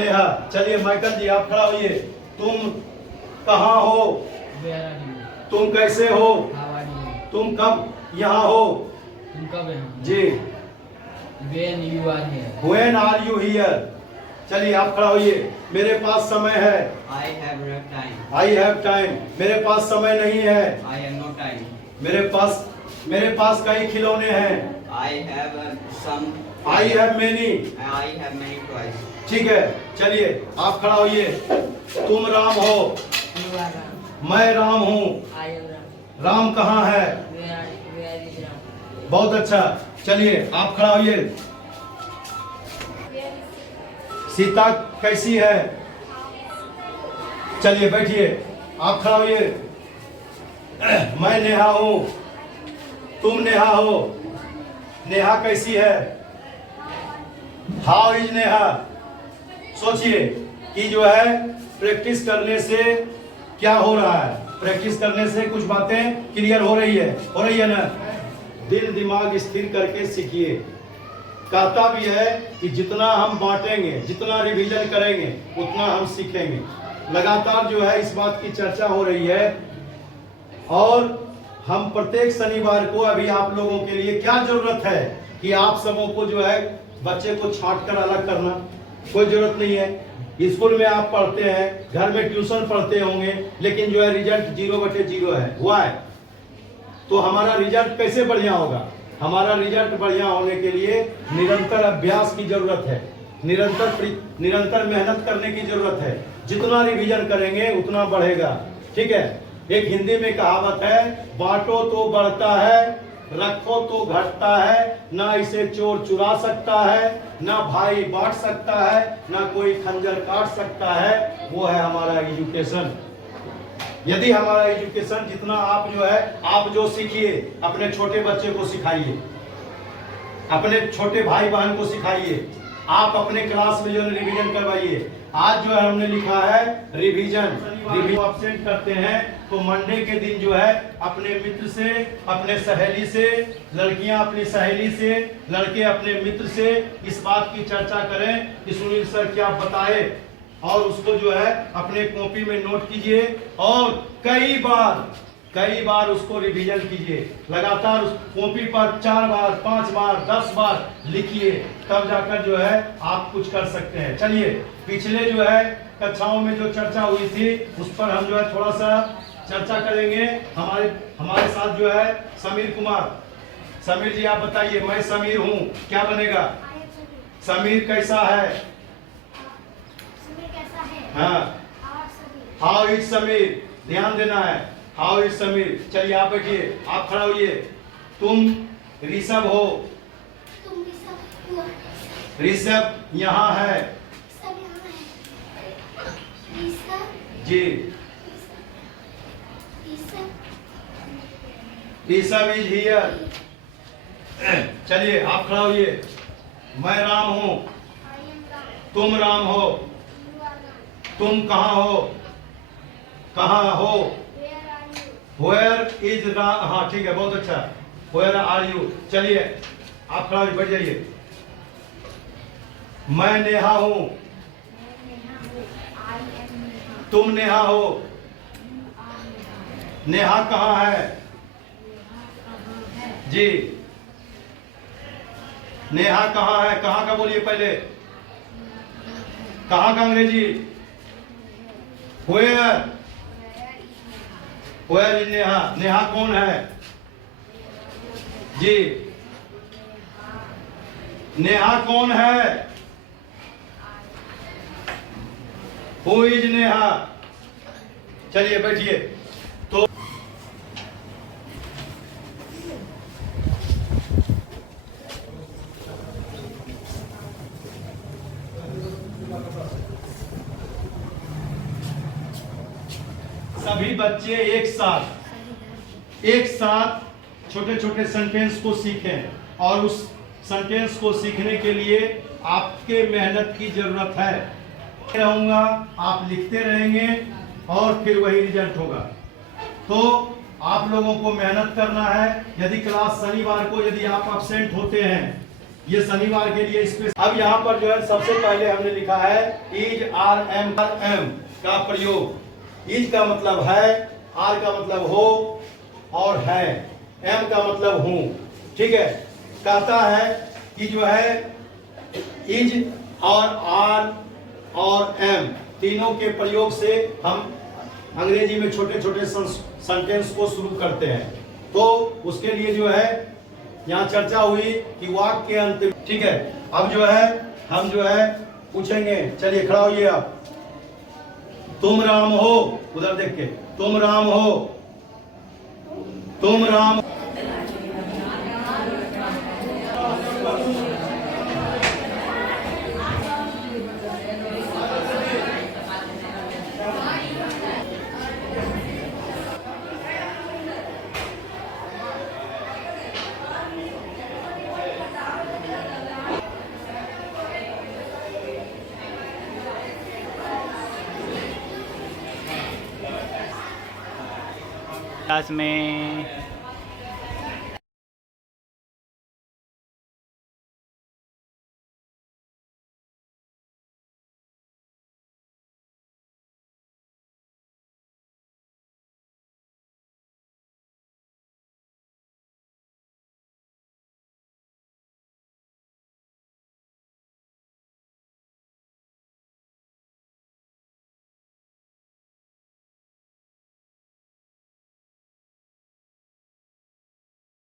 नेहा। चलिए माइकल जी आप खड़ा होइए। तुम कहाँ हो? तुम कैसे हो? तुम कब यहाँ हो? तुम कब यहाँ? जी। When you are here. When are you here? चलिए आप खड़ा होइए। मेरे पास समय है। I have no time. I have time. मेरे पास समय नहीं है। I have no time. मेरे पास कई खिलौने हैं। I have some. I have many. I have many toys. ठीक है चलिए आप खड़ा होइए। तुम राम हो। You are Ram. मैं राम हूँ। I am Ram. राम कहाँ है? Where is Ram? बहुत अच्छा। चलिए आप खड़ा होइए। सीता कैसी है? चलिए बैठिए आप खड़ा होइए। मैं नेहा हूँ। तुम नेहा हो। नेहा कैसी है? How is Neha? सोचिए कि जो है प्रैक्टिस करने से क्या हो रहा है। प्रैक्टिस करने से कुछ बातें क्लियर हो रही है ना। दिल दिमाग स्थिर करके सीखिए। कहता भी है कि जितना हम बांटेंगे, जितना रिवीजन करेंगे उतना हम सीखेंगे। लगातार जो है इस बात की चर्चा हो रही है और हम प्रत्येक शनिवार को अभी आप लोगों के लिए क्या जरूरत है कि आप सबों को जो है बच्चे को छांट कर अलग करना कोई जरूरत नहीं है। स्कूल में आप पढ़ते हैं, घर में ट्यूशन पढ़ते होंगे, लेकिन जो है रिजल्ट 0/0 है हुआ है। तो हमारा रिजल्ट कैसे बढ़िया होगा? हमारा रिजल्ट बढ़िया होने के लिए निरंतर अभ्यास की जरूरत है, निरंतर मेहनत करने की जरूरत है। जितना रिवीजन करेंगे उतना बढ़ेगा। ठीक है। एक हिंदी में कहावत है, बांटो तो बढ़ता है, रखो तो घटता है, ना इसे चोर चुरा सकता है, ना भाई बांट सकता है, ना कोई खंजर काट सकता है। वो है हमारा एजुकेशन। यदि हमारा एजुकेशन जितना आप जो है आप जो सीखिए अपने छोटे बच्चे को सिखाइए, अपने छोटे भाई बहन को सिखाइए, आप अपने क्लास में जो रिवीजन करवाइए। आज जो है हमने लिखा है रिवीजन एब्सेंट करते हैं तो मंडे के दिन जो है अपने मित्र से, अपने सहेली से, लड़कियां अपनी सहेली से, लड़के अपने मित्र से इस बात की चर्चा करें कि सुनील सर क्या बताए और उसको जो है अपने कॉपी में नोट कीजिए और कई बार उसको रिवीजन कीजिए। लगातार उस कॉपी पर 4 बार, 5 बार, 10 बार लिखिए, तब जाकर जो है आप कुछ कर सकते हैं। चलिए पिछले जो है कक्षाओं में जो चर्चा हुई थी उस पर हम जो है थोड़ा सा चर्चा करेंगे। हमारे साथ जो है समीर कुमार। समीर जी आप बताइए। मैं समीर हूँ, क्या बनेगा? समीर कैसा है? हाँ, हाउ इज समीर, ध्यान देना है। How is Sameer. चलिए आप बैठिए, आप खड़ा होइए। तुम ऋषभ हो। ऋषभ यहाँ है जी। Rishabh is here. चलिए आप खड़ा होइए। मैं राम हूँ। तुम राम हो। तुम कहाँ हो? कहाँ हो? Where is Ram? हाँ ठीक है, बहुत अच्छा। Where are you? चलिए आप खड़ा होइए, बैठ जाइए। मैं नेहा हूँ। तुम नेहा हो। नेहा कहाँ है? जी, नेहा कहाँ है? कहाँ का बोलिए पहले। कहाँ का अंग्रेजी? Where is Neha? नेहा कौन है जी? नेहा कौन है? Who is Neha? चलिए बैठिए। तो सभी बच्चे एक साथ छोटे छोटे सेंटेंस को सीखें और उस सेंटेंस को सीखने के लिए आपके मेहनत की जरूरत है। रहूंगा, आप लिखते रहेंगे और फिर वही रिजल्ट होगा। तो आप लोगों को मेहनत करना है। यदि क्लास शनिवार को यदि आप एब्सेंट होते हैं, ये शनिवार के लिए स्पेशल। अब यहाँ पर जो है सबसे पहले हमने लिखा है इज आर एम का प्रयोग। इज का मतलब है, आर का मतलब हो और है, एम का मतलब हूं। ठीक है, कहता है कि जो है इज और आर और एम तीनों के प्रयोग से हम अंग्रेजी में छोटे छोटे सेंटेंस को शुरू करते हैं। तो उसके लिए जो है यहाँ चर्चा हुई कि वाक्य के अंत। ठीक है, अब जो है हम जो है पूछेंगे। चलिए खड़ा होइए आप। तुम राम हो, उधर देख के, तुम राम हो, तुम राम। क्लास में